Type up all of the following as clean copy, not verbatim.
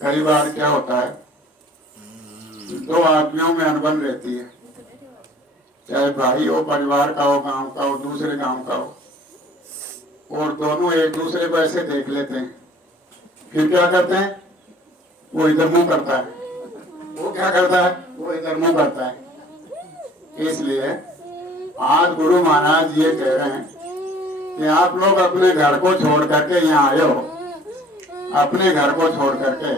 कई बार क्या होता है, दो आदमियों में अनबन रहती है, चाहे भाई हो, परिवार का हो, गांव का हो, दूसरे गांव का हो, और दोनों एक दूसरे को ऐसे देख लेते हैं। फिर क्या करते हैं, वो इधर मुंह करता है, वो क्या करता है, वो इधर मुंह करता है। इसलिए आज गुरु महाराज ये कह रहे हैं कि आप लोग अपने घर को छोड़ करके यहाँ आए हो, अपने घर को छोड़ करके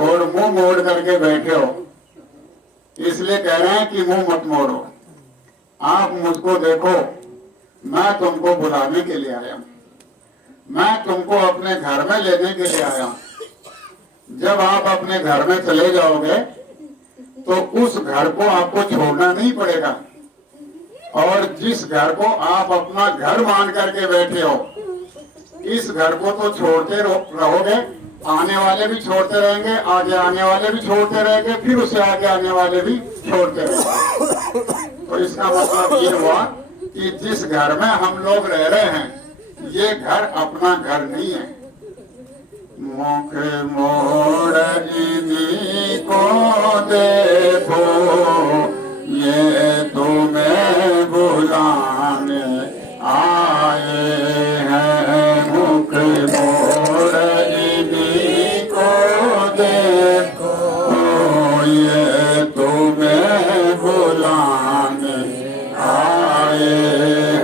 और मुंह मोड़ करके बैठे हो। इसलिए कह रहे हैं कि मुंह मत मोड़ो, आप मुझको देखो, मैं तुमको बुलाने के लिए आया हूं, मैं तुमको अपने घर में लेने के लिए आया हूं। जब आप अपने घर में चले जाओगे तो उस घर को आपको छोड़ना नहीं पड़ेगा, और जिस घर को आप अपना घर मान करके बैठे हो, इस घर को तो छोड़ते रहोगे, आने वाले भी छोड़ते रहेंगे, आगे आने वाले भी छोड़ते रहेंगे, फिर उससे आगे आने वाले भी छोड़ते रहेंगे। तो इसका मतलब ये हुआ कि जिस घर में हम लोग रह रहे हैं, ये घर अपना घर नहीं है। मुख मोड़ इन्हीं को देखो, ये तुम्हें बुलाने आए हैं। मुख मोड़ इन्हीं को देखो, ये तुम्हें बुलाने आए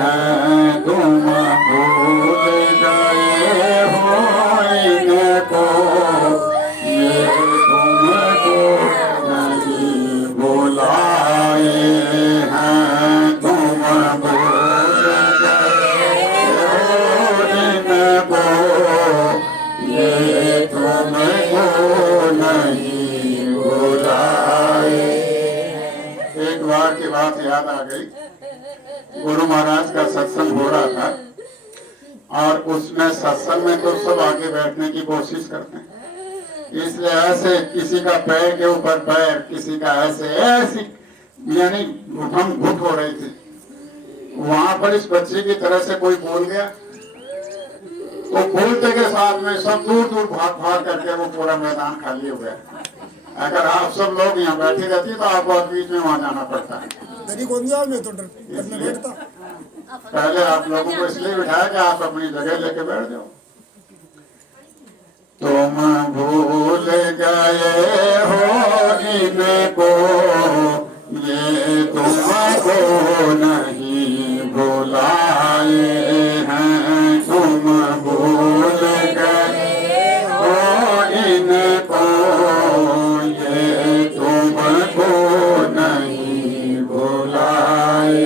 हैं। तुम भूल गए हो इनको, ये तुमको नहीं बुलाए हैं। तुम भूल गए हो इनको, ये तुमको नहीं बुलाए। एक बार की बात याद आ गई, गुरु महाराज का सत्संग हो रहा था, और उसमें सत्संग में तो सब आगे बैठने की कोशिश करते हैं, इसलिए ऐसे किसी का पैर के ऊपर पैर, किसी का ऐसे ऐसी, यानी घुटम घुट हो रही थी। वहां पर इस बच्चे की तरह से कोई बोल गया, तो बोलते के साथ में सब दूर दूर भाग भाग करके वो पूरा मैदान खाली हो गया। अगर आप सब लोग यहाँ बैठे रहती तो आपको बीच में वहां जाना पड़ता है। पहले आप लोगों को इसलिए बिठाया कि आप अपनी जगह लेके बैठ जाओ। तुम भूल गए हो इनको, ये तुमको नहीं भुलाए हैं। तुम भूल गए हो इनको, ये तुमको नहीं भुलाए।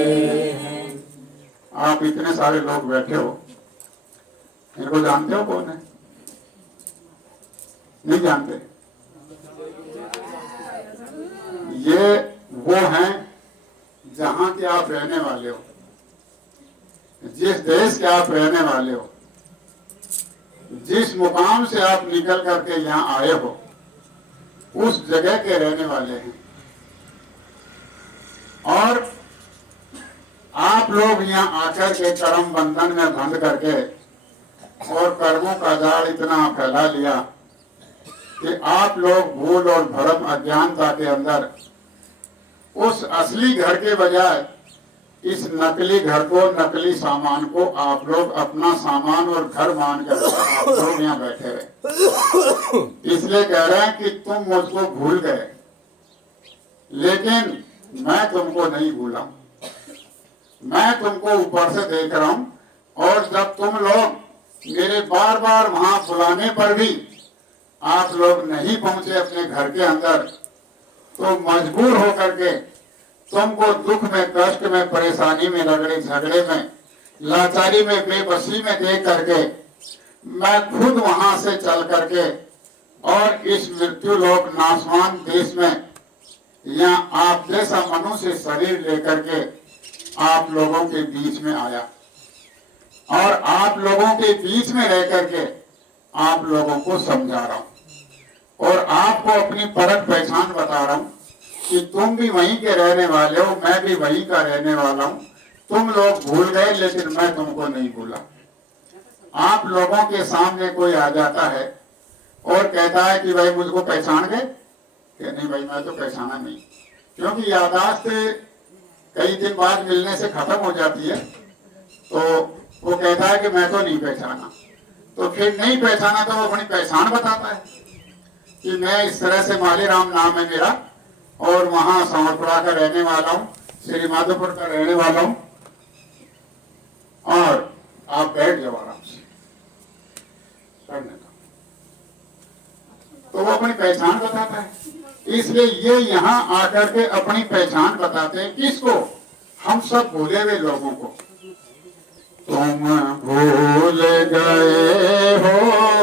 आप इतने सारे लोग बैठे हो, इनको जानते हो कौन है? नहीं जानते। ये वो हैं जहां के आप रहने वाले हो, जिस देश के आप रहने वाले हो, जिस मुकाम से आप निकल करके यहाँ आए हो, उस जगह के रहने वाले हैं। और आप लोग यहाँ आकर के कर्म बंधन में बंध करके और कर्मों का जाल इतना फैला लिया कि आप लोग भूल और भ्रम अज्ञानता के अंदर उस असली घर के बजाय इस नकली घर को, नकली सामान को आप लोग अपना सामान और घर मान कर आप लोग यहाँ बैठे रहे। इसलिए कह रहे हैं कि तुम मुझको भूल गए, लेकिन मैं तुमको नहीं भूला। मैं तुमको ऊपर से देख रहा हूं, और जब तुम लोग मेरे बार बार वहां बुलाने पर भी आप लोग नहीं पहुंचे अपने घर के अंदर, तो मजबूर होकर के तुमको दुख में, कष्ट में, परेशानी में, रगड़े झगड़े में, लाचारी में, बेबसी में देख करके मैं खुद वहां से चल करके और इस मृत्यु लोक नाशवान देश में यहाँ आप जैसा मनुष्य शरीर लेकर के आप लोगों के बीच में आया, और आप लोगों के बीच में रह करके आप लोगों को समझा रहा हूं, और आपको अपनी परख पहचान बता रहा हूं कि तुम भी वहीं के रहने वाले हो, मैं भी वहीं का रहने वाला हूं। तुम लोग भूल गए, लेकिन मैं तुमको नहीं भूला। आप लोगों के सामने कोई आ जाता है और कहता है कि भाई मुझको पहचान गए, कि नहीं भाई मैं तो पहचाना नहीं, क्योंकि याददाश्त कई दिन बाद मिलने से खत्म हो जाती है। तो वो कहता है कि मैं तो नहीं पहचाना, तो फिर नहीं पहचाना तो वो अपनी पहचान बताता है कि मैं इस तरह से मालीराम नाम है मेरा, और वहां सांवरपुरा का रहने वाला हूँ, श्री माधोपुर का रहने वाला हूँ, और आप बैठ जाओ आराम से करने का। तो वो अपनी पहचान बताता है। इसलिए ये यहाँ आकर के अपनी पहचान बताते हैं, किसको? हम सब भूले हुए लोगों को। तुम भूल गए हो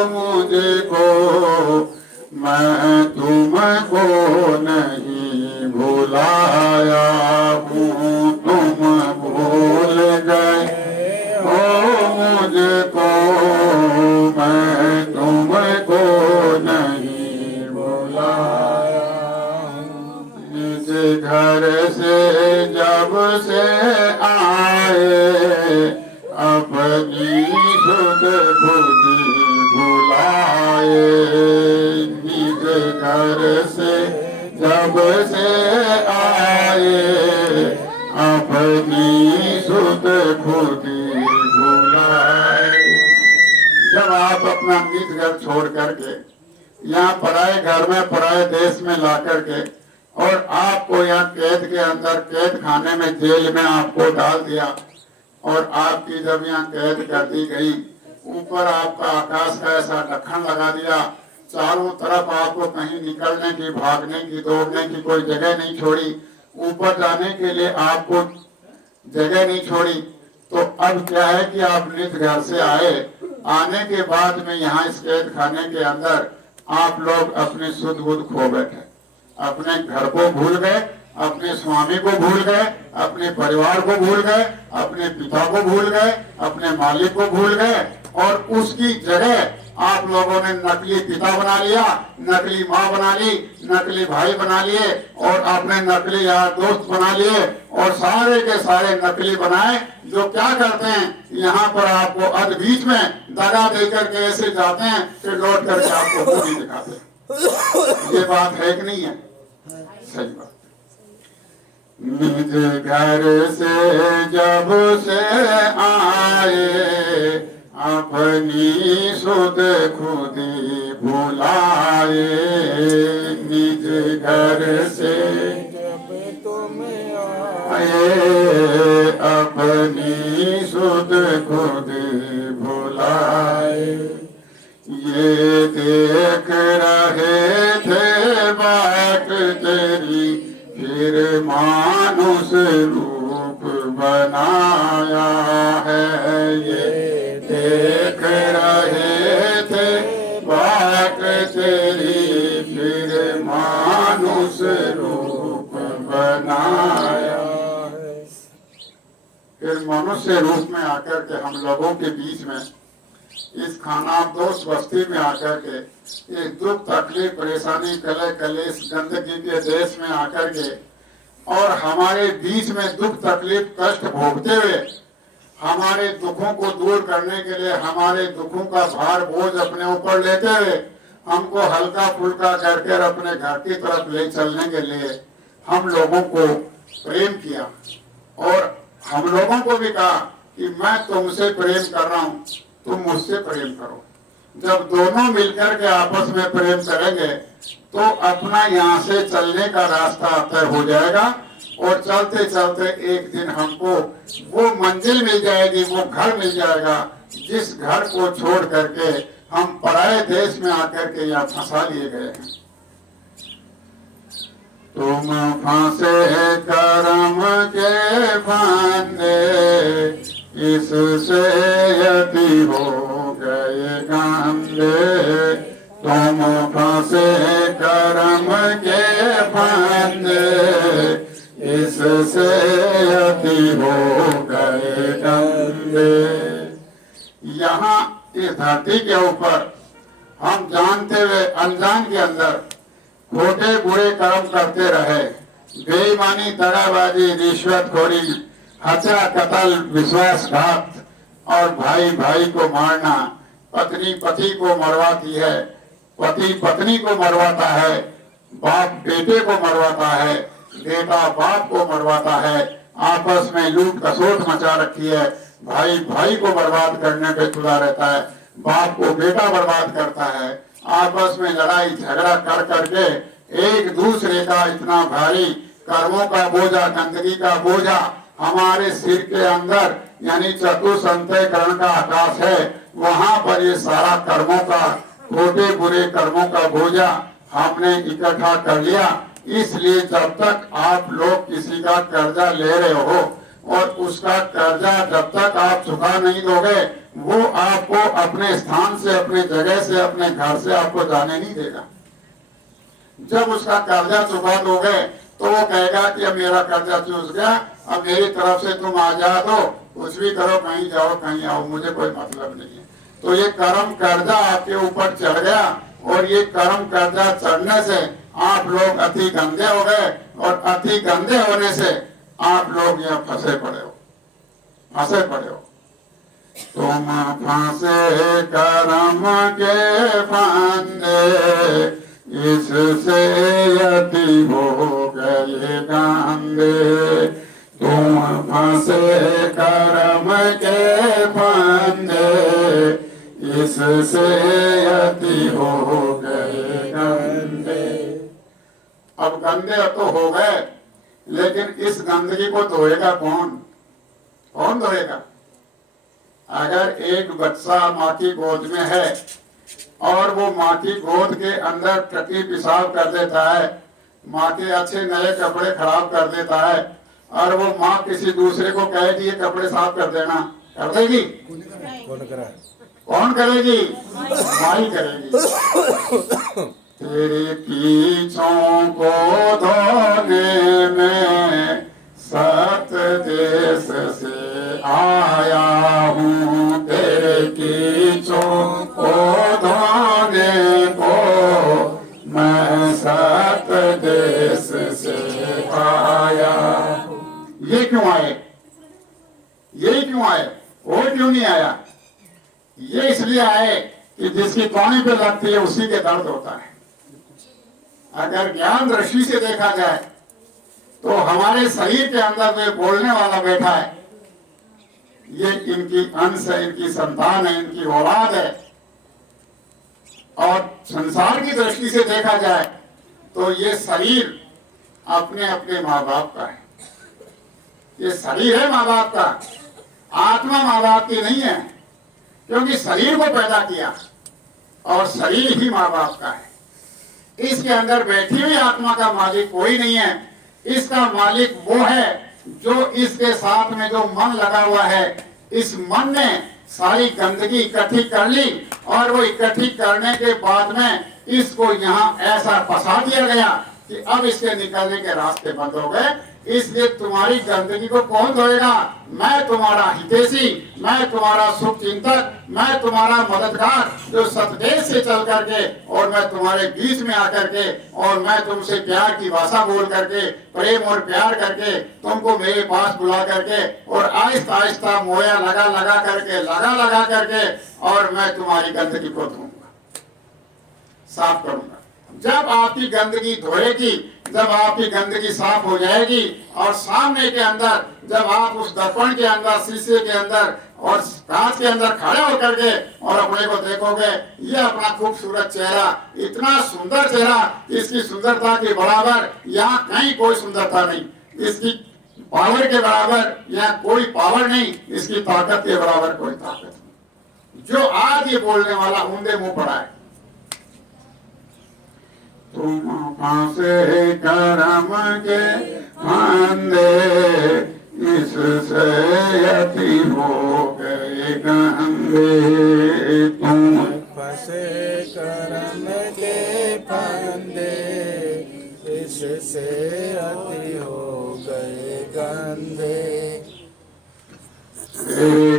मुझको, मैं तुमको नहीं भुलाया हूँ। तुम भूल गए हो मुझको, मैं तुमको नहीं भुलाया। निज घर से जब से आए, अपनी सुध खुदी भुलाए। निज घर से जब से आए, अपनी सुध खुदी भुलाए। जब आप अपना निज घर छोड़ करके यहाँ पराए घर में, पराए देश में ला करके, और आपको यहाँ कैद के अंदर, कैद खाने में, जेल में आपको डाल दिया, और आपकी जब यहाँ कैद कर दी गई, ऊपर आपका आकाश का ऐसा ढक्कन लगा दिया, चारों तरफ आपको कहीं निकलने की, भागने की, दौड़ने की कोई जगह नहीं छोड़ी, ऊपर जाने के लिए आपको जगह नहीं छोड़ी। तो अब क्या है कि आप निज घर से आए, आने के बाद में यहाँ इस कैद खाने के अंदर आप लोग अपने सुध बुध खो बैठे, अपने घर को भूल गए, अपने स्वामी को भूल गए, अपने परिवार को भूल गए, अपने पिता को भूल गए, अपने मालिक को भूल गए, और उसकी जगह आप लोगों ने नकली पिता बना लिया, नकली माँ बना ली, नकली भाई बना लिए, और आपने नकली यार दोस्त बना लिए, और सारे के सारे नकली बनाए, जो क्या करते हैं, यहाँ पर आपको अध बीच में दगा देकर के ऐसे जाते हैं, फिर लौट करके आपको पूरी दिखाते हैं। ये बात है कि नहीं है? सही बात। निज घर से जब से आए, अपनी सुध खुदी भुलाए। निज घर से जब तुम आए, अपनी सुध खुदी भुलाए। ये देख रहे थे बाट तेरी, फिर मानुष रूप बनाया है। ये देख रहे थे बाट तेरी, फिर मानुष रूप बनाया है। फिर मनुष्य रूप में आकर के हम लोगों के बीच में, इस खानाबदोश बस्ती में आकर के, इस दुख तकलीफ परेशानी कले कलेश गंदगी के देश में आकर के, और हमारे बीच में दुख तकलीफ कष्ट भोगते हुए, हमारे दुखों को दूर करने के लिए, हमारे दुखों का भार बोझ अपने ऊपर लेते हुए, हमको हल्का फुल्का करके अपने घर की तरफ ले चलने के लिए हम लोगों को प्रेम किया, और हम लोगों को भी कहा कि मैं तुमसे प्रेम कर रहा हूँ, तुम मुझसे प्रेम करो। जब दोनों मिलकर के आपस में प्रेम करेंगे तो अपना यहाँ से चलने का रास्ता तय हो जाएगा, और चलते चलते एक दिन हमको वो मंजिल मिल जाएगी, वो घर मिल जाएगा, जिस घर को छोड़ करके हम पराये देश में आकर के यहाँ फंसा लिए गए हैं। तुम फंसे कर्म के फंदे, इससे यदि हो गए गंदे। तुम फंसे कर्म के फंदे, इससे यदि हो गए गंदे। यहाँ इस धरती के ऊपर हम जानते हुए अनजान के अंदर खोटे बुरे कर्म करते रहे, बेईमानी, दगाबाजी, रिश्वतखोरी, हत्या, कत्ल, विश्वासघात, और भाई भाई को मारना, पत्नी पति को मरवाती है, पति पत्नी को मरवाता है, बाप बेटे को मरवाता है, बेटा बाप को मरवाता है, आपस में लूट खसोट मचा रखी है, भाई भाई को बर्बाद करने पे तुला रहता है, बाप को बेटा बर्बाद करता है, आपस में लड़ाई झगड़ा कर करके एक दूसरे का इतना भारी कर्मों का बोझा, गंदगी का बोझा हमारे सिर के अंदर यानी चतुसंतकरण का आकाश है, वहां पर ये सारा कर्मों का, छोटे बुरे कर्मों का बोझा हमने इकट्ठा कर लिया। इसलिए जब तक आप लोग किसी का कर्जा ले रहे हो और उसका कर्जा जब तक आप चुका नहीं दोगे, वो आपको अपने स्थान से, अपने जगह से, अपने घर से आपको जाने नहीं देगा। जब उसका कर्जा चुका दोगे तो वो कहेगा कि अब मेरा कर्जा चूस गया, अब मेरी तरफ से तुम आजाद हो, कुछ भी करो, कहीं जाओ कहीं आओ, मुझे कोई मतलब नहीं है। तो ये कर्म कर्जा आपके ऊपर चढ़ गया और ये कर्म कर्जा चढ़ने से आप लोग अति गंदे हो गए और अति गंदे होने से आप लोग यहाँ फंसे पड़े हो। तुम फंसे कर्म के फंदे, इससे अति हो गए गंदे। तुम फंसे कर्म के फंदे, इससे अति हो गए गंदे। अब गंदे तो हो गए, लेकिन इस गंदगी को धोएगा कौन? कौन धोएगा? अगर एक बच्चा माँ की गोद में है और वो माँ की गोद के अंदर टट्टी पेशाब कर देता है, माँ के अच्छे नए कपड़े खराब कर देता है, और वो माँ किसी दूसरे को कहेगी ये कपड़े साफ कर देना, कर देगी? कौन करेगी? माँ करेगी। तेरे कीचों को धोने में सत देश से आया हूँ, तेरे कीचों को धोने को मैं सत देश से आया। ये क्यों आए? ये क्यों आए? और क्यों नहीं आया? ये इसलिए आए कि जिसकी पानी पे लगती है उसी के दर्द होता है। अगर ज्ञान दृष्टि से देखा जाए तो हमारे शरीर के अंदर जो बोलने वाला बैठा है, ये इनकी अंश है, इनकी संतान है, इनकी औलाद है। और संसार की दृष्टि से देखा जाए तो ये शरीर अपने अपने माँ बाप का है। ये शरीर है माँ बाप का, आत्मा माँ बाप की नहीं है, क्योंकि शरीर को पैदा किया और शरीर ही माँ बाप का है। इसके अंदर बैठी हुई आत्मा का मालिक कोई नहीं है। इसका मालिक वो है जो इसके साथ में जो मन लगा हुआ है, इस मन ने सारी गंदगी इकट्ठी कर ली और वो इकट्ठी करने के बाद में इसको यहाँ ऐसा फंसा दिया गया कि अब इसके निकलने के रास्ते बंद हो गए। इसलिए तुम्हारी गंदगी को कौन धोएगा? मैं तुम्हारा हितैषी, मैं तुम्हारा शुभ चिंतक, मैं तुम्हारा मददगार, जो सतदेश से चल करके और मैं तुम्हारे बीच में आकर के और मैं तुमसे प्यार की भाषा बोल करके, प्रेम और प्यार करके तुमको मेरे पास बुला करके और आहिस्ता आहिस्ता मोया लगा करके और मैं तुम्हारी गंदगी को धोऊंगा, साफ करूंगा। जब आपकी गंदगी धोएगी, जब आपकी गंदगी साफ हो जाएगी और सामने के अंदर जब आप उस दर्पण के अंदर, शीशे के अंदर और कांच के अंदर खड़े होकर के और अपने को देखोगे, ये अपना खूबसूरत चेहरा, इतना सुंदर चेहरा, इसकी सुंदरता के बराबर यहाँ कहीं कोई सुंदरता नहीं, इसकी पावर के बराबर यहाँ कोई पावर नहीं, इसकी ताकत के बराबर कोई ताकत नहीं। जो आज ये बोलने वाला ऊंधे मुंह पड़ा है। तुम फंसे कर्म के फंदे, इससे अति हो गए गंदे। तुम फंसे कर्म के फंदे, इससे अति हो गए गंदे।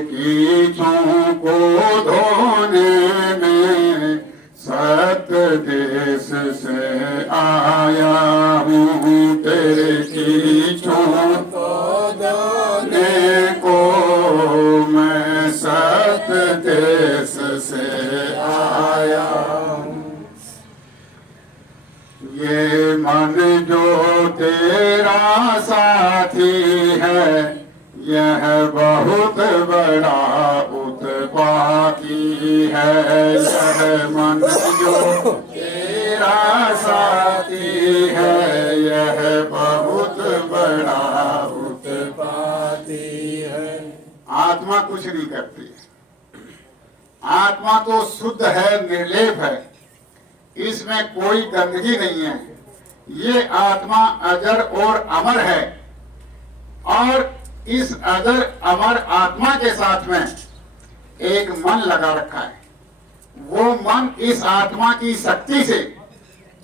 कीचों को धोने में सत देश से आया हूँ, तेरे कीचों को धोने को मैं सत देश से आया हूँ। ये मन जो तेरा साथी है, यह बहुत बड़ा उत्पाती है। यह मन जो तेरा साथी है, यह बहुत बड़ा उत्पाती है। आत्मा कुछ नहीं करती है। आत्मा तो शुद्ध है, निर्लेप है, इसमें कोई गंदगी नहीं है। ये आत्मा अजर और अमर है, और इस अजर अमर आत्मा के साथ में एक मन लगा रखा है। वो मन इस आत्मा की शक्ति से,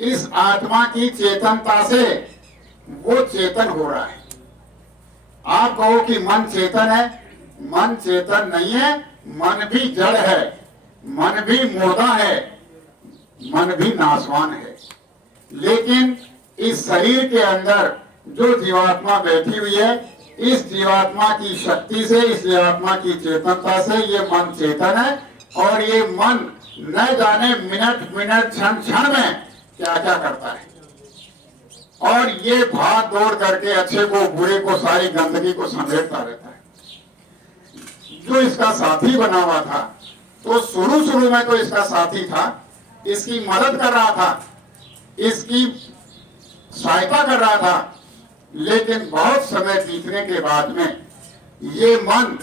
इस आत्मा की चेतनता से वो चेतन हो रहा है। आप कहो कि मन चेतन है, मन चेतन नहीं है। मन भी जड़ है, मन भी मुर्दा है, मन भी नाशवान है। लेकिन इस शरीर के अंदर जो जीवात्मा बैठी हुई है, इस जीवात्मा की शक्ति से, इस जीवात्मा की चेतनता से ये मन चेतन है। और ये मन न जाने मिनट मिनट क्षण क्षण में क्या क्या करता है, और ये भाग दौड़ करके अच्छे को, बुरे को, सारी गंदगी को समेटता रहता है। जो इसका साथी बना हुआ था, तो शुरू में तो इसका साथी था, इसकी मदद कर रहा था, इसकी सहायता कर रहा था। लेकिन बहुत समय बीतने के बाद में ये मन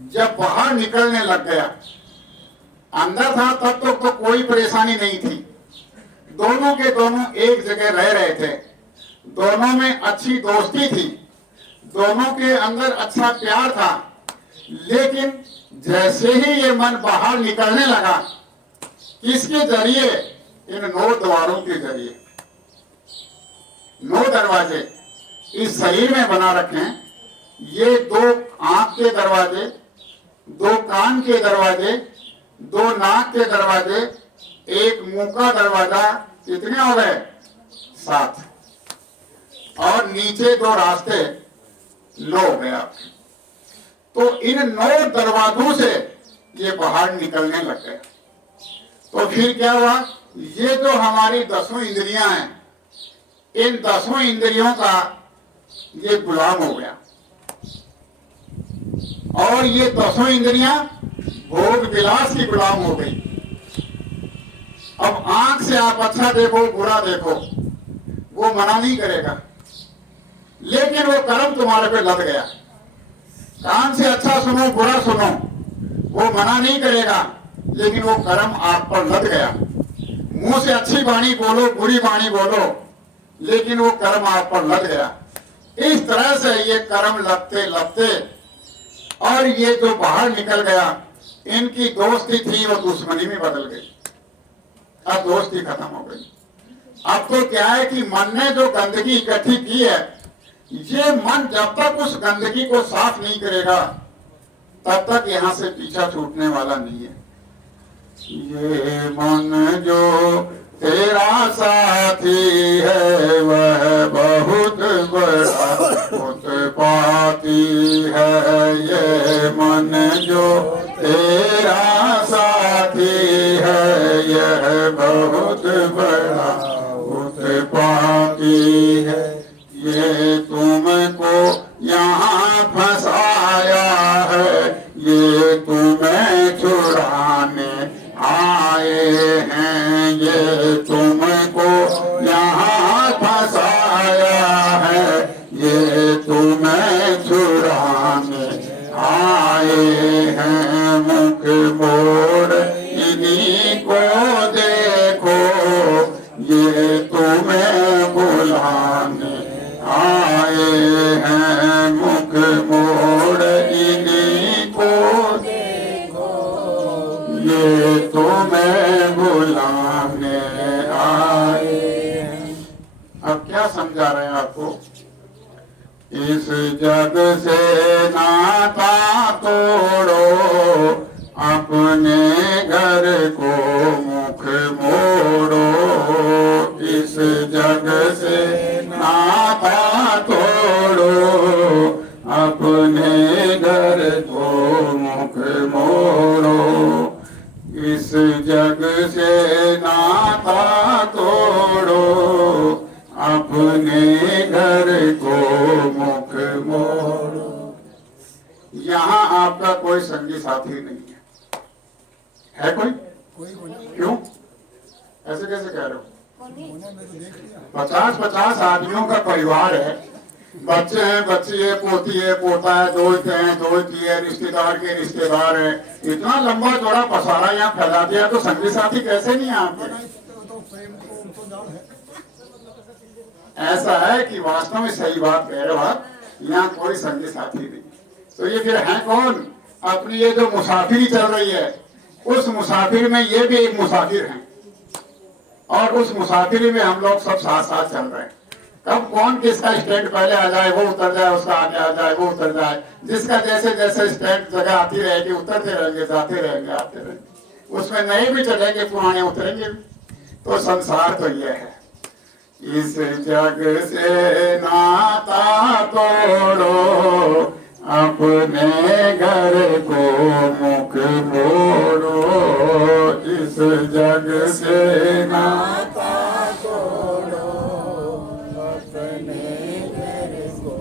जब बाहर निकलने लग गया, अंदर था तब तक तो कोई परेशानी नहीं थी। दोनों के दोनों एक जगह रह रहे थे, दोनों में अच्छी दोस्ती थी, दोनों के अंदर अच्छा प्यार था। लेकिन जैसे ही ये मन बाहर निकलने लगा, किसके जरिए? इन 9 द्वारों के जरिए। 9 दरवाजे इस शरीर में बना रखे हैं। ये 2 आंख के दरवाजे, 2 कान के दरवाजे, 2 नाक के दरवाजे, 1 मुंह का दरवाजा। कितने हो गए? 7। और नीचे 2 रास्ते, 9 हो गए आपके। तो इन 9 दरवाजों से ये बाहर निकलने लग गए। तो फिर क्या हुआ? ये जो हमारी 10 इंद्रियां हैं, इन 10 इंद्रियों का ये गुलाम हो गया। और ये 10 इंद्रियां भोग विलास की गुलाम हो गई। अब आंख से आप अच्छा देखो, बुरा देखो, वो मना नहीं करेगा, लेकिन वो कर्म तुम्हारे पे लद गया। कान से अच्छा सुनो, बुरा सुनो, वो मना नहीं करेगा, लेकिन वो कर्म आप पर लद गया। मुंह से अच्छी वाणी बोलो, बुरी वाणी बोलो, लेकिन वो कर्म आप पर लद गया। इस तरह से ये कर्म लगते लगते, और ये जो बाहर निकल गया, इनकी दोस्ती थी वो दुश्मनी में बदल गई। अब दोस्ती खत्म हो गई। अब तो क्या है कि मन ने जो गंदगी इकट्ठी की है, ये मन जब तक उस गंदगी को साफ नहीं करेगा, तब तक यहाँ से पीछा छूटने वाला नहीं है। ये मन जो तेरा साथी है, वह बहुत बड़ा उत्पाती है। ये मन जो तेरा साथी है, यह बहुत बड़ा उत्पाती है। ये तुमको यहाँ फंसाया है, ये तुम्हें छुड़ाने आए हैं। ये तुमको यहाँ फंसाया है, ये तुम्हें छुड़ाने आए हैं। मुख मोड़ इन्हीं को देखो, ये तुम्हें बुलाने आए हैं। मुख मोड़ इन्हीं को देखो, ये तुम्हें बुलाने आए हैं। अब क्या समझा रहे हैं आपको? इस जग से नाता तोड़ो, अपने घर को मुख मोड़ो। इस जग से नाता तोड़ो, अपने घर को मुख मोड़ो। इस जग से नाता तोड़ो, कोई संगी साथी नहीं है कोई? क्यों ऐसे कैसे कह रहे हो? 50-50 आदमियों का परिवार है, बच्चे हैं, बच्ची है, पोती है, पोता है, दोस्त हैं, दोस्ती है, रिश्तेदार के रिश्तेदार है। इतना लंबा चौड़ा पसारा यहाँ फैला दिया तो संगी साथी कैसे नहीं आपके? ऐसा है कि वास्तव में सही बात कह रहे हो आप, यहाँ कोई संगी साथी नहीं। तो ये फिर है कौन? अपनी ये जो मुसाफिरी चल रही है, उस मुसाफिर में ये भी एक मुसाफिर है, और उस मुसाफिरी में हम लोग सब साथ साथ चल रहे हैं। कब कौन किसका स्टैंड पहले आ जाए, वो उतर जाए, उसका आगे आ जाए, वो उतर जाए, जिसका जैसे जैसे स्टैंड जगह आती रहेगी, उतरते रहेंगे, जाते रहेंगे, आते रहेंगे, उसमें नए भी चलेंगे, पुराने उतरेंगे भी। तो संसार तो ये है। इस जग से नाता तोड़ो, अपने घर को मुख मोड़ो। इस जग से नाता तोड़ो, अपने घर को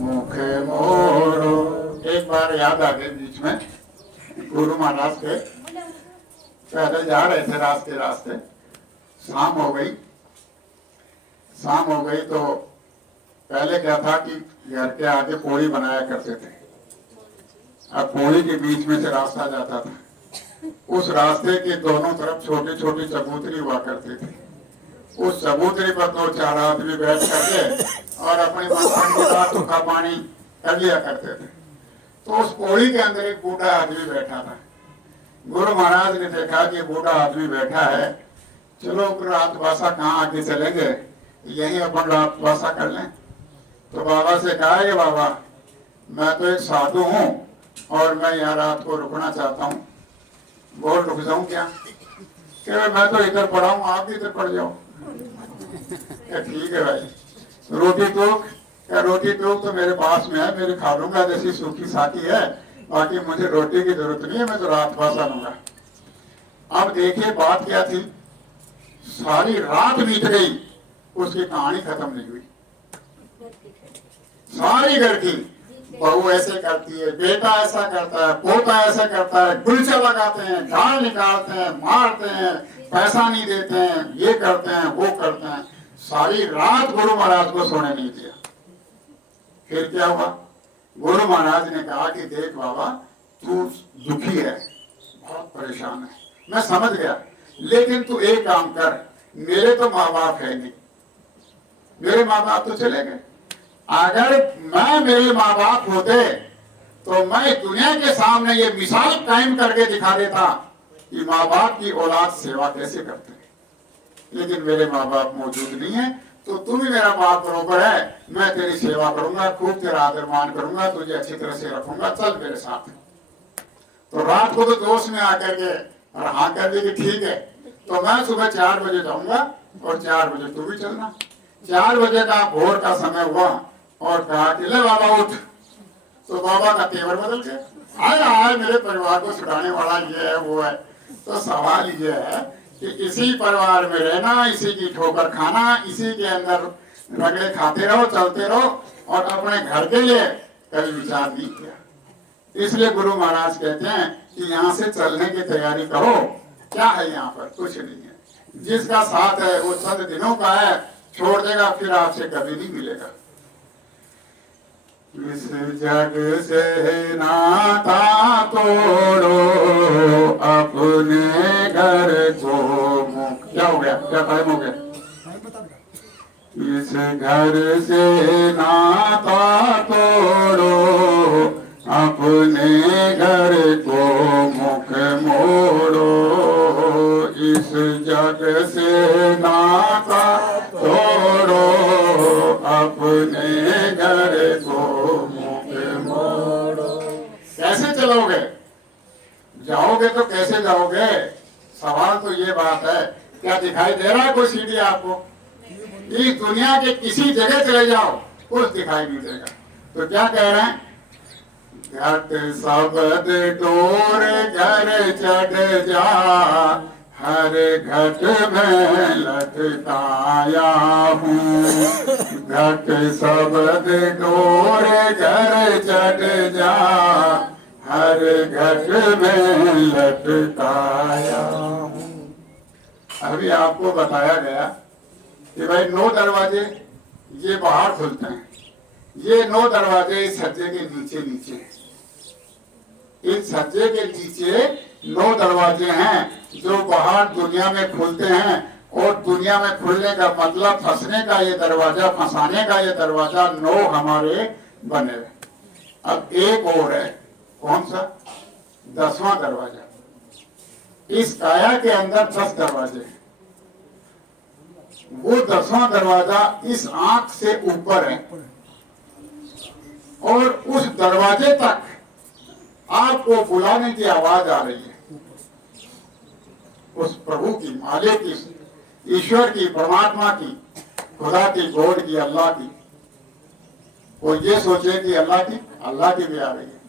मुख मोड़ो। एक बार याद आ गई बीच में, गुरु महाराज के पहले जा रहे थे रास्ते रास्ते, शाम हो गई। शाम हो गई तो पहले क्या था कि घर के आगे पौड़ी बनाया करते थे। अब पौड़ी के बीच में से रास्ता जाता था। उस रास्ते के दोनों तरफ छोटी छोटी चबूतरी हुआ करती थी। उस चबूतरी पर 2-4 आदमी बैठ करके और अपने मन के साथ सूखा पानी कर लिया करते थे। तो उस पौड़ी के अंदर एक बूढ़ा आदमी बैठा था। गुरु महाराज ने देखा कि बूढ़ा आदमी बैठा है, चलो रात वासा कहाँ आगे चलेंगे, यहीं अपन रात वासा कर लें। तो बाबा से कहा कि बाबा मैं तो एक साधु हूँ और मैं यहाँ रात को रुकना चाहता हूँ, बोल रुक जाऊँ क्या? कि मैं तो इधर पड़ा हूँ, आप भी इधर पड़ जाओ। ठीक है भाई, रोटी टूक तो मेरे पास में है, मेरे खा लूंगा, जैसी सूखी साथी है, बाकी मुझे रोटी की जरूरत नहीं है, मैं तो रात वासा लूंगा। अब देखिए बात क्या थी, सारी रात बीत गई, उसकी कहानी खत्म नहीं हुई। सारी घर की बहू ऐसे करती है, बेटा ऐसा करता है, पोता ऐसा करता है, गुलचा लगाते हैं, गाल निकालते हैं, मारते हैं, पैसा नहीं देते हैं, ये करते हैं, वो करते हैं। सारी रात गुरु महाराज को सोने नहीं दिया। फिर क्या हुआ? गुरु महाराज ने कहा कि देख बाबा, तू दुखी है, बहुत परेशान है, मैं समझ गया, लेकिन तू एक काम कर, मेरे तो माँ बाप है नहीं, मेरे माँ बाप तो चले गए। अगर मेरे माँ बाप होते तो मैं दुनिया के सामने ये मिसाल कायम करके दिखा देता कि माँ बाप की औलाद सेवा कैसे करते हैं। लेकिन मेरे माँ बाप मौजूद नहीं है, तो तू भी मेरा बाप बरोबर है, मैं तेरी सेवा करूंगा, खूब तेरा आदर मान करूंगा, तुझे अच्छी तरह से रखूंगा, चल मेरे साथ। तो रात को तो दोस्त में आकर के और हाँ कर दी कि ठीक है, तो मैं सुबह 4 बजे जाऊंगा और 4 बजे तू भी चलना। 4 बजे का भोर का समय हुआ और कहा कि ले बाबा उठ। तो बाबा का तेवर बदल गया, आए मेरे परिवार को छुड़ाने वाला ये है वो है। तो सवाल ये है कि इसी परिवार में रहना, इसी की ठोकर खाना, इसी के अंदर रगड़े खाते रहो, चलते रहो, और अपने घर के लिए कभी विचार नहीं किया। इसलिए गुरु महाराज कहते हैं कि यहाँ से चलने की तैयारी करो। क्या है यहाँ पर? कुछ नहीं है। जिसका साथ है वो चंद दिनों का है, छोड़ देगा फिर आपसे कभी नहीं मिलेगा। इस जग से नाता तोड़ो, अपने घर को मुख। क्या हो गया? क्या टाइम हो गया? इस घर से नाता तोड़ो, अपने घर को मुख मोड़ो। इस जग से नाता तोड़ो, अपने घर को मुख मोड़ो। कैसे चलोगे? जाओगे तो कैसे जाओगे? सवाल तो ये बात है। क्या दिखाई दे रहा है कोई सीढ़ी आपको? इस दुनिया के किसी जगह चले जाओ, कुछ दिखाई नहीं देगा। तो क्या कह रहे हैं? घट शब्द डोर घर चढ़ जा, हर घट में लटकाया हूँ। घट शब्द डोर घर चढ़ जा, हर घट में लटकाया हूँ। अभी आपको बताया गया कि भाई 9 दरवाजे ये बाहर खुलते हैं, ये 9 दरवाजे इस छज्जे के नीचे नीचे, इस छज्जे के नीचे 9 दरवाजे हैं जो बाहर दुनिया में खुलते हैं। और दुनिया में खुलने का मतलब फंसने का ये दरवाजा, फंसाने का ये दरवाजा 9 हमारे बने। अब एक और है, कौन सा? 10वां दरवाजा। इस काया के अंदर 10 दरवाजे हैं। वो 10वां दरवाजा इस आंख से ऊपर है और उस दरवाजे तक आपको बुलाने की आवाज आ रही है, उस प्रभु की, मालिक की, ईश्वर की, परमात्मा की, खुदा की, गॉड की, अल्लाह की। वो ये सोचे कि अल्लाह की भी आ रही है।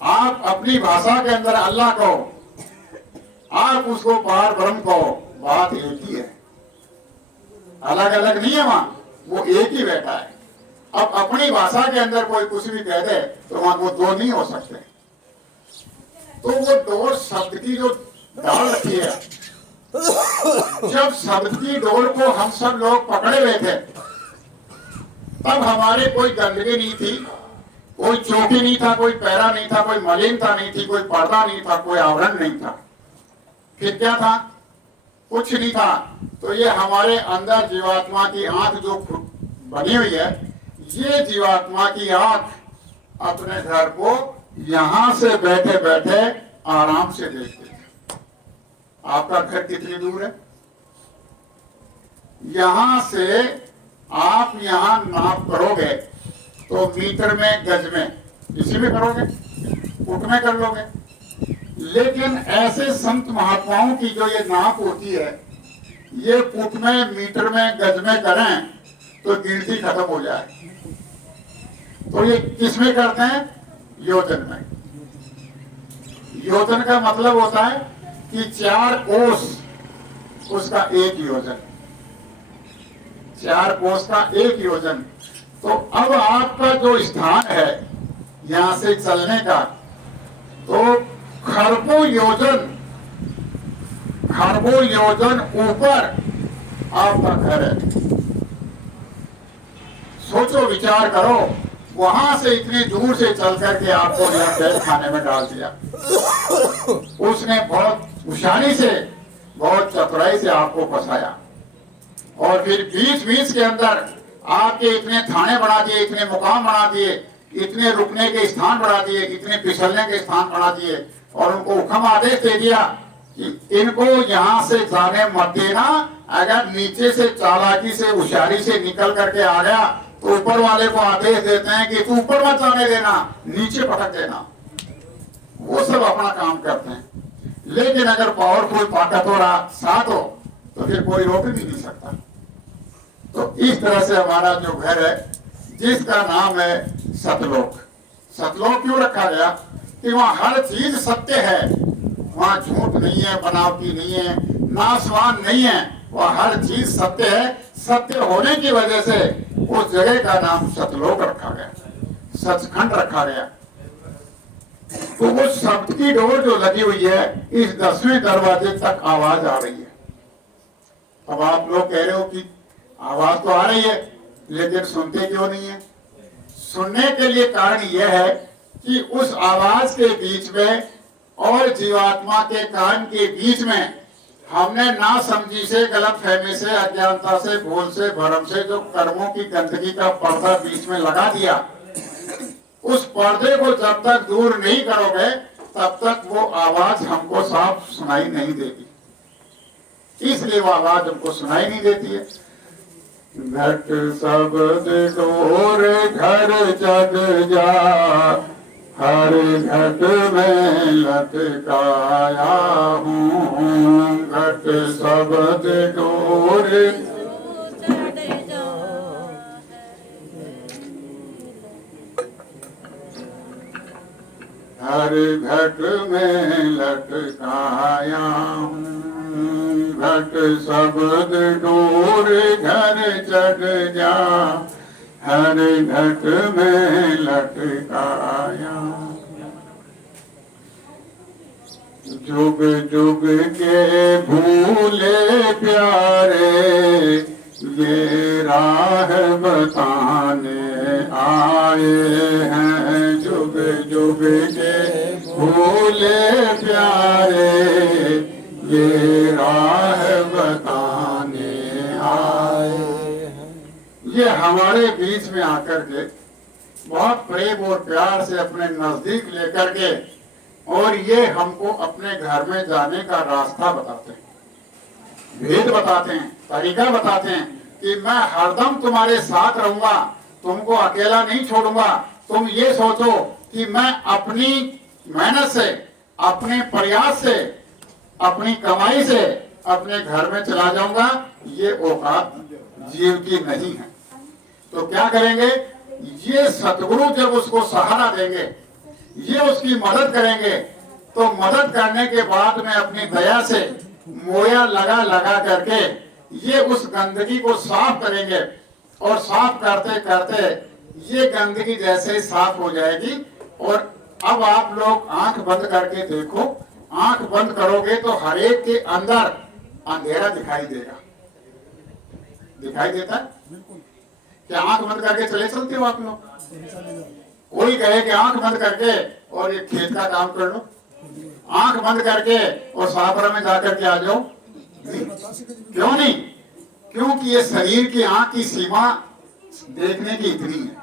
आप अपनी भाषा के अंदर अल्लाह कहो, आप उसको पार ब्रह्म कहो, बात एक ही है, अलग अलग नहीं है। वहां वो एक ही बैठा है। अब अपनी भाषा के अंदर कोई कुछ भी कह दे तो वहां वो 2 नहीं हो सकते। तो वो 2 शब्द की जो डाल रखी है, जब शब्द की डोर को हम सब लोग पकड़े हुए थे तब हमारे कोई गंदगी नहीं थी, कोई चौकी नहीं था, कोई पैरा नहीं था, कोई मलिनता नहीं थी, कोई पर्दा नहीं था, कोई आवरण नहीं था। फिर क्या था? कुछ नहीं था। तो ये हमारे अंदर जीवात्मा की आंख जो बनी हुई है, ये जीवात्मा की आंख अपने घर को यहां से बैठे बैठे आराम से देखते थे। आपका घर कितनी दूर है? यहां से आप यहां नाप करोगे तो मीटर में, गज में, इसी में करोगे, फुट में कर लोगे। लेकिन ऐसे संत महात्माओं की जो ये नाप होती है, ये फुट में, मीटर में, गज में करें तो गिनती खत्म हो जाए। तो ये किस में करते हैं? योजन में। योजन का मतलब होता है कि 4 कोस, उसका 1 योजन, 4 कोस का 1 योजन। तो अब आपका जो स्थान है यहां से चलने का, तो खरबों योजन ऊपर आपका घर है। सोचो, विचार करो, वहां से इतनी दूर से चल करके आपको यहां कैद खाने में डाल दिया। उसने बहुत होशियारी से, बहुत चतुराई से आपको फंसाया और फिर बीच बीच के अंदर आपके इतने थाने बना दिए, इतने मुकाम बना दिए, इतने रुकने के स्थान बना दिए, इतने फिसलने के स्थान बना दिए और उनको हुक्म आदेश दे दिया कि इनको यहां से जाने मत देना। अगर नीचे से चालाकी से, होशियारी से निकल करके आ गया तो ऊपर वाले को आदेश देते हैं कि तू ऊपर मत जाने देना, नीचे पटक देना। वो सब अपना काम करते हैं। लेकिन अगर पावरफुल, ताकतवर साथ हो तो फिर कोई रोक भी नहीं सकता। तो इस तरह से हमारा जो घर है, जिसका नाम है सतलोक। सतलोक क्यों रखा गया? कि वहाँ हर चीज सत्य है, वहाँ झूठ नहीं है, बनावटी नहीं है, नाशवान नहीं है, वहाँ हर चीज सत्य है। सत्य होने की वजह से उस जगह का नाम सतलोक रखा गया, सचखंड रखा गया। तो वो शब्द की डोर जो लगी हुई है, इस 10वें दरवाजे तक आवाज आ रही है। अब आप लोग कह रहे हो कि आवाज तो आ रही है लेकिन सुनते क्यों नहीं है? सुनने के लिए कारण यह है कि उस आवाज के बीच में और जीवात्मा के कान के बीच में हमने ना समझी से, गलत फहमी से, अज्ञानता से, भूल से, भरम से जो कर्मों की गंदगी का पर्दा बीच में लगा दिया, उस पर्दे को जब तक दूर नहीं करोगे तब तक वो आवाज हमको साफ सुनाई नहीं देगी। इसलिए वो आवाज हमको सुनाई नहीं देती है। घट शब्द डोर घर जग जा, हर घट में लटकाया हूँ। घट शब्द डोर हर घट में लटकाया हूँ। घट शब्द डोर घर चढ़ जा, हर घट में लटकाया। जुग जुग के भूले प्यारे ये राह बताने आए हैं। जुग जुग के भूले प्यारे ये राह बताने आए हैं। ये हमारे बीच में आकर के बहुत प्रेम और प्यार से अपने नजदीक लेकर के और ये हमको अपने घर में जाने का रास्ता बताते हैं, भेद बताते हैं, तरीका बताते हैं कि मैं हरदम तुम्हारे साथ रहूंगा, तुमको अकेला नहीं छोड़ूंगा। तुम ये सोचो कि मैं अपनी मेहनत से, अपने प्रयास से, अपनी कमाई से अपने घर में चला जाऊंगा, ये औकात जीव की नहीं है। तो क्या करेंगे? ये सतगुरु जब उसको सहारा देंगे, ये उसकी मदद करेंगे, तो मदद करने के बाद में अपनी दया से मोया लगा लगा करके ये उस गंदगी को साफ करेंगे और साफ करते करते ये गंदगी जैसे ही साफ हो जाएगी। और अब आप लोग आंख बंद करके देखो, आंख बंद करोगे तो हर एक के अंदर अंधेरा दिखाई देगा। दिखाई देता है? क्या आंख बंद करके चले चलते हो आप लोग? कोई कहे कि आंख बंद करके और ये खेत का काम कर लो, आंख बंद करके और साफरा में जाकर के आ जाओ? क्यों नहीं? क्योंकि ये शरीर की आंख की सीमा देखने की इतनी है।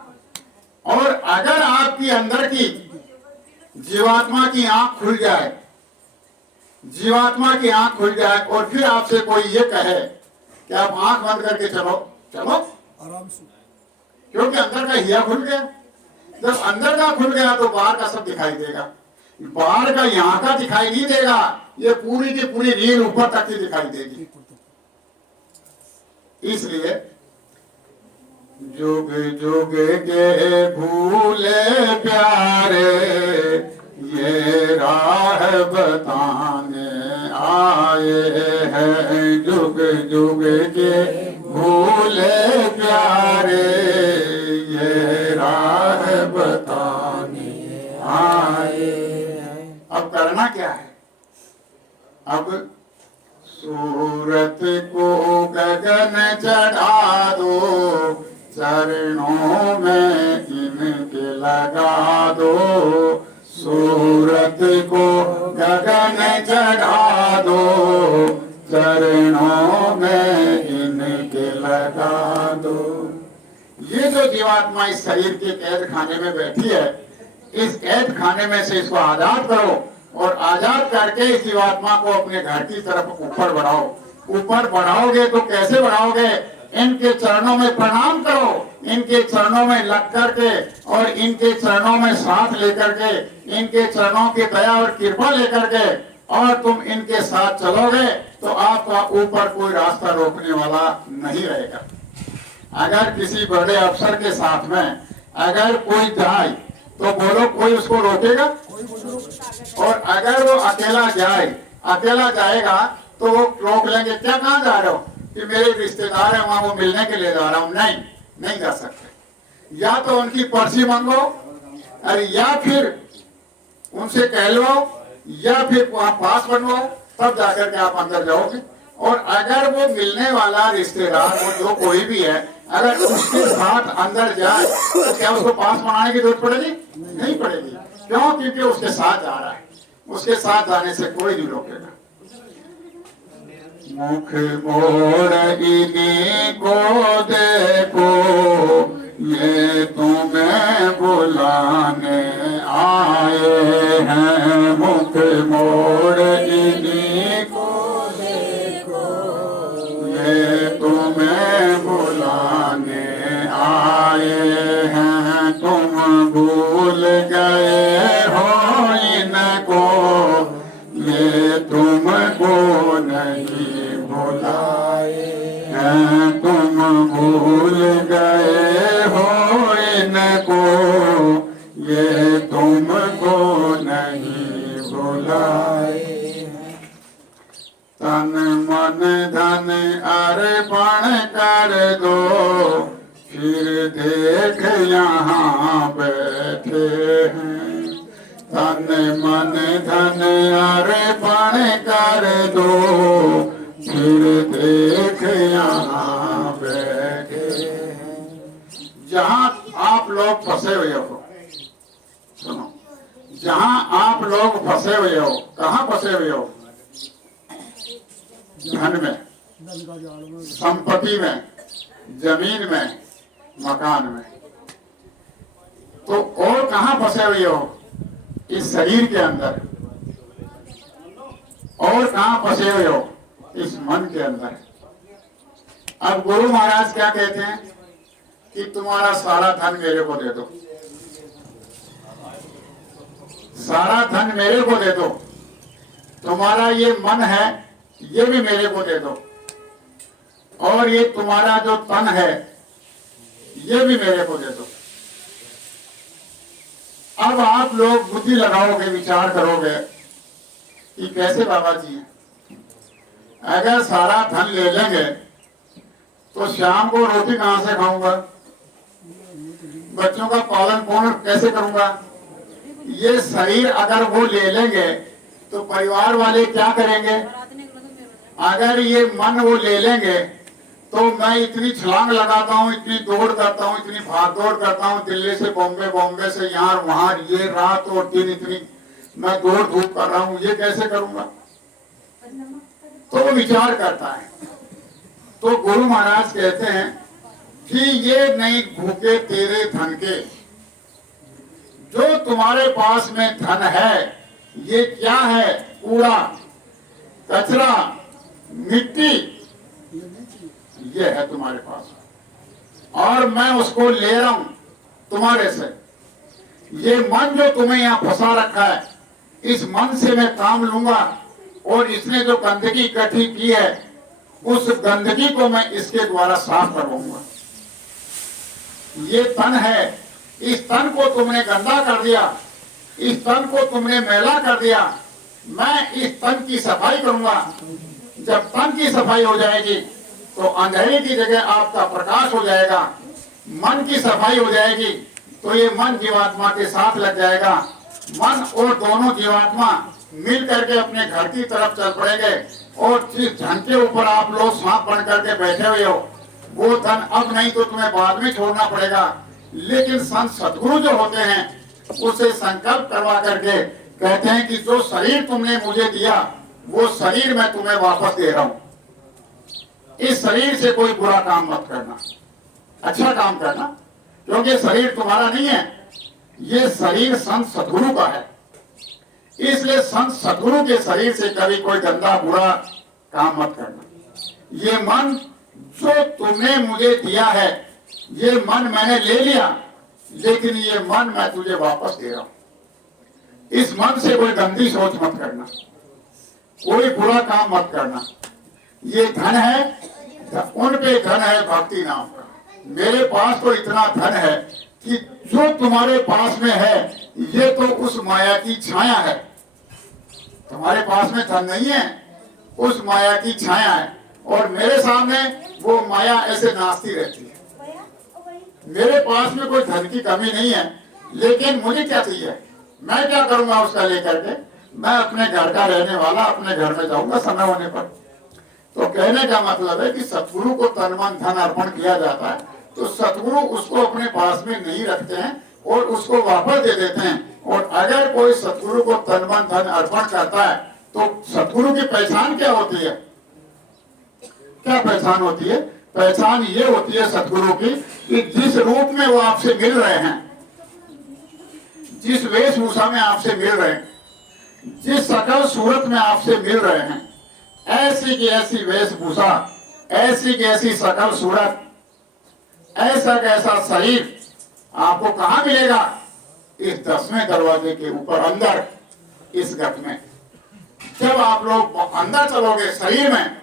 और अगर आपकी अंदर की जीवात्मा की आंख खुल जाए, जीवात्मा की आंख खुल जाए और फिर आपसे कोई ये कहे कि आप आंख बंद करके चलो, चलो आराम से, क्योंकि अंदर का हिया खुल गया। जब अंदर का खुल गया तो बाहर का सब दिखाई देगा। बाहर का यहाँ का दिखाई नहीं देगा, ये पूरी की पूरी रील ऊपर तक की दिखाई देगी। इसलिए जुग जुग के भूले प्यारे ये राह बताने आए हैं। जुग जुग के भूले प्यारे ये राह बताने आए हैं। अब करना क्या है? अब सूरत को गगन चढ़ा दो, चरणों में इनके लगा दो। सूरत को गगन चढ़ा दो, चरणों में इनके लगा दो। ये जो जीवात्मा इस शरीर के कैद खाने में बैठी है, इस कैद खाने में से इसको आजाद करो और आजाद करके इस जीवात्मा को अपने घर की तरफ ऊपर बढ़ाओ। ऊपर बढ़ाओगे तो कैसे बढ़ाओगे? इनके चरणों में प्रणाम करो, इनके चरणों में लग करके और इनके चरणों में साथ लेकर के, इनके चरणों की दया और कृपा लेकर के, और तुम इनके साथ चलोगे तो आपका ऊपर कोई रास्ता रोकने वाला नहीं रहेगा। अगर किसी बड़े अफसर के साथ में अगर कोई जाए तो बोलो कोई उसको रोकेगा? और अगर वो अकेला जाए, अकेला जाएगा तो वो रोक लेंगे, क्या कहाँ जा रहे हो? कि मेरे रिश्तेदार है वहां, वो मिलने के लिए जा रहा हूँ। नहीं, नहीं जा सकते। या तो उनकी पर्ची मांगो, और या फिर उनसे कहलवाओ, या फिर वहां पास बनवाओ, तब जाकर के आप अंदर जाओगे। और अगर वो मिलने वाला रिश्तेदार वो जो कोई भी है, अगर उसके साथ अंदर जाए तो क्या उसको पास बनाने की जरूरत पड़ेगी? नहीं पड़ेगी। क्यों? क्योंकि उसके साथ जा रहा है। उसके साथ जाने से कोई नहीं रोकेगा। मुख मोड़ इन्हीं को देखो, ये तुम्हें बुलाने आए हैं। मुख मोड़ इन्हीं को देखो, ये तुम्हें बुलाने आए हैं। तुम भूल गए हो इनको, ये तुमको नहीं भुलाए हैं। तुम भूल गए हो इनको, ये तुमको नहीं भुलाए हैं। तन मन धन अर्पण कर दो, फिर देख यहाँ बैठे हैं। तन मन धन अर्पण कर दो, फिर देख यहाँ बैठे हैं। जहां आप लोग फंसे हुए हो, सुनो, जहां आप लोग फंसे हुए हो, कहाँ फंसे हुए हो? धन में, संपत्ति में, जमीन में, मकान में। तो और कहाँ फंसे हुए हो? इस शरीर के अंदर। और कहाँ फंसे हुए हो? इस मन के अंदर। अब गुरु महाराज क्या कहते हैं कि तुम्हारा सारा धन मेरे को दे दो, सारा धन मेरे को दे दो, तुम्हारा ये मन है ये भी मेरे को दे दो, और ये तुम्हारा जो तन है ये भी मेरे को दे दो। अब आप लोग बुद्धि लगाओगे, विचार करोगे कि कैसे बाबा जी, अगर सारा धन ले लेंगे तो शाम को रोटी कहां से खाऊंगा, बच्चों का पालन पोषण कैसे करूंगा? ये शरीर अगर वो ले लेंगे तो परिवार वाले क्या करेंगे? अगर ये मन वो ले लेंगे तो मैं इतनी छलांग लगाता हूँ, इतनी दौड़ करता हूँ, इतनी भाग दौड़ करता हूँ, दिल्ली से बॉम्बे, बॉम्बे से यहाँ वहां, ये रात और दिन इतनी मैं दौड़ धूप कर रहा हूँ, ये कैसे करूंगा? तो वो विचार करता है। तो गुरु महाराज कहते हैं कि ये नहीं भूखे तेरे धन के, जो तुम्हारे पास में धन है ये क्या है? कूड़ा, कचरा, मिट्टी, ये है तुम्हारे पास, और मैं उसको ले रहा हूं तुम्हारे से। ये मन जो तुम्हें यहाँ फंसा रखा है, इस मन से मैं काम लूंगा, और इसने जो गंदगी इकट्ठी की है उस गंदगी को मैं इसके द्वारा साफ करवाऊंगा। ये तन है, इस तन को तुमने गंदा कर दिया, इस तन को तुमने मैला कर दिया, मैं इस तन की सफाई करूंगा। जब तन की सफाई हो जाएगी तो अंधेरे की जगह आपका प्रकाश हो जाएगा। मन की सफाई हो जाएगी तो ये मन जीवात्मा के साथ लग जाएगा। मन और दोनों जीवात्मा मिल करके अपने घर की तरफ चल पड़ेंगे, और जिस धन के ऊपर आप लोग सांप बन करके बैठे हुए हो वो धन अब नहीं तो तुम्हें बाद में छोड़ना पड़ेगा। लेकिन संत सदगुरु जो होते हैं उसे संकल्प करवा करके कहते हैं कि जो शरीर तुमने मुझे दिया वो शरीर मैं तुम्हें वापस दे रहा हूँ। इस शरीर से कोई बुरा काम मत करना, अच्छा काम करना, क्योंकि शरीर तुम्हारा नहीं है, ये शरीर संत सदगुरु का है। इसलिए संत सदगुरु के शरीर से कभी कोई गंदा बुरा काम मत करना। ये मन जो तुमने मुझे दिया है, ये मन मैंने ले लिया, लेकिन ये मन मैं तुझे वापस दे रहा हूं। इस मन से कोई गंदी सोच मत करना, कोई बुरा काम मत करना। ये धन है, उन पे धन है भक्ति नाम का। मेरे पास तो इतना धन है कि जो तुम्हारे पास में है ये तो उस माया की छाया है। तुम्हारे पास में धन नहीं है, उस माया की छाया है, और मेरे सामने वो माया ऐसे नाचती रहती है। मेरे पास में कोई धन की कमी नहीं है, लेकिन मुझे क्या चाहिए? मैं क्या करूंगा उसका लेकर के? मैं अपने घर का रहने वाला अपने घर में जाऊंगा समय होने पर। तो कहने का मतलब है कि सतगुरु को तन मन धन अर्पण किया जाता है तो सतगुरु उसको अपने पास में नहीं रखते हैं और उसको वापस दे देते हैं। और अगर कोई सतगुरु को तन मन धन अर्पण करता है तो सतगुरु की पहचान क्या होती है? क्या पहचान होती है? पहचान ये होती है सतगुरु की कि जिस रूप में वो आपसे मिल रहे हैं, जिस वेशभूषा में आपसे मिल रहे हैं, जिस सकल सूरत में आपसे मिल रहे हैं, ऐसी की ऐसी वेशभूषा, ऐसी की ऐसी सकल सूरत, ऐसा कैसा शरीर आपको कहाँ मिलेगा? इस 10वें दरवाजे के ऊपर अंदर, इस गत में। जब आप लोग अंदर चलोगे शरीर में,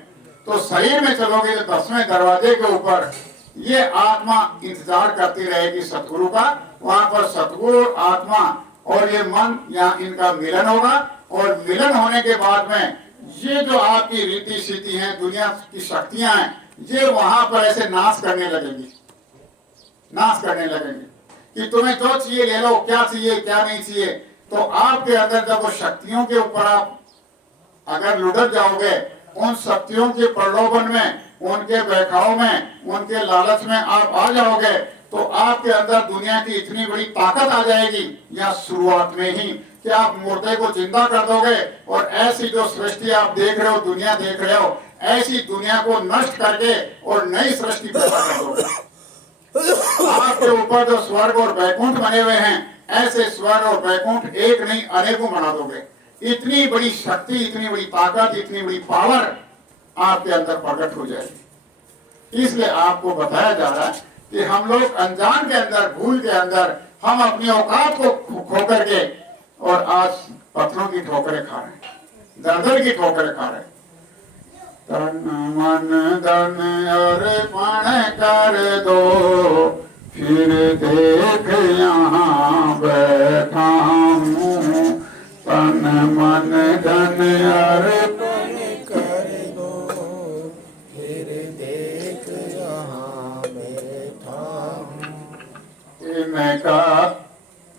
तो शरीर में चलोगे तो 10वें दरवाजे के ऊपर ये आत्मा इंतजार करती रहेगी सतगुरु का। वहां पर सतगुरु आत्मा और ये मन, यहाँ इनका मिलन होगा, और मिलन होने के बाद में ये जो आपकी रीति सीति है, दुनिया की शक्तियां हैं, ये वहां पर ऐसे नाश करने लगेंगी, नाश करने लगेंगे कि तुम्हें जो चाहिए ले लो, क्या चाहिए क्या नहीं चाहिए। तो आपके अंदर जब वो शक्तियों के ऊपर आप अगर लुढ़क जाओगे, उन शक्तियों के प्रलोभन में, उनके बहकाव में, उनके लालच में आप आ जाओगे, तो आपके अंदर दुनिया की इतनी बड़ी ताकत आ जाएगी या शुरुआत में ही कि आप मुर्दे को जिंदा कर दोगे और ऐसी जो सृष्टि आप देख रहे हो, दुनिया देख रहे हो, ऐसी दुनिया को नष्ट करके और नई सृष्टि पैदा कर दोगे। आपके ऊपर जो स्वर्ग और बैकुंठ बने हुए हैं, ऐसे स्वर्ग और बैकुंठ एक नहीं अनेकों बना दोगे। इतनी बड़ी शक्ति, इतनी बड़ी ताकत, इतनी बड़ी पावर आपके अंदर प्रकट हो जाएगी। इसलिए आपको बताया जा रहा है कि हम लोग अनजान के अंदर, भूल के अंदर हम अपनी औकात को खो करके और आज पत्थरों की ठोकरें खा रहे हैं, दर की ठोकरें खा रहे हैं। तन मन धन अर्पण कर दो, फिर देख यहाँ बैठा हूँ। तन मन धन अर्पण कर दो, फिर देख यहाँ बैठा हूँ।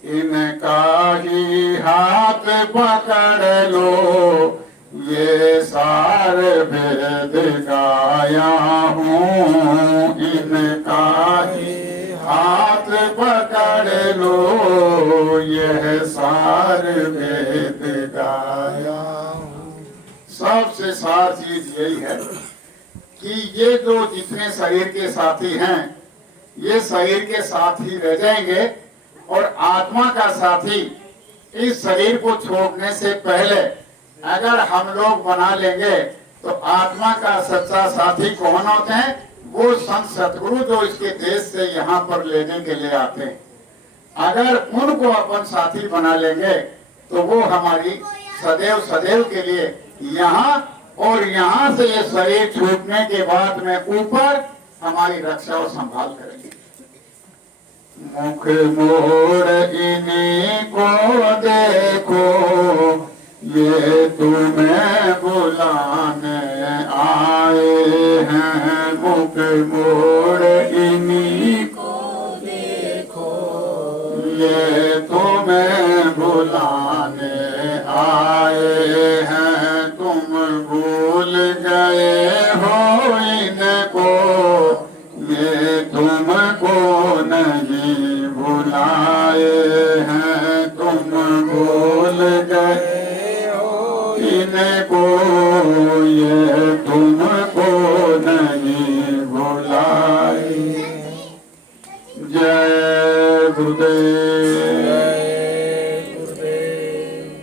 इनका ही हाथ पकड़ लो, ये सार भेद गाया हूँ। इनका ही हाथ पकड़ लो, यह सार भेद गाया हूँ। सबसे सार चीज यही है कि ये जो जितने शरीर के साथी हैं, ये शरीर के साथ ही रह जाएंगे और आत्मा का साथी इस शरीर को छोड़ने से पहले अगर हम लोग बना लेंगे तो आत्मा का सच्चा साथी कौन होते हैं? वो संत सतगुरु जो इसके देश से यहाँ पर लेने के लिए आते हैं। अगर उनको अपन साथी बना लेंगे तो वो हमारी सदैव सदैव के लिए यहाँ और यहाँ से ये शरीर छूटने के बाद में ऊपर हमारी रक्षा और संभाल करेंगे। मुख मोड़ इन्हीं को देखो, ये तुम्हें बुलाने आए हैं। मुख मोड़ इन्हीं को देखो, ये तुम्हें बुलाने आए हैं। तुम भूल गए हो इनको, ये तुमको नहीं भुलाए हैं। तुम भूल गए हो इनको, ये तुमको नहीं भुलाए। जय गुरुदेव।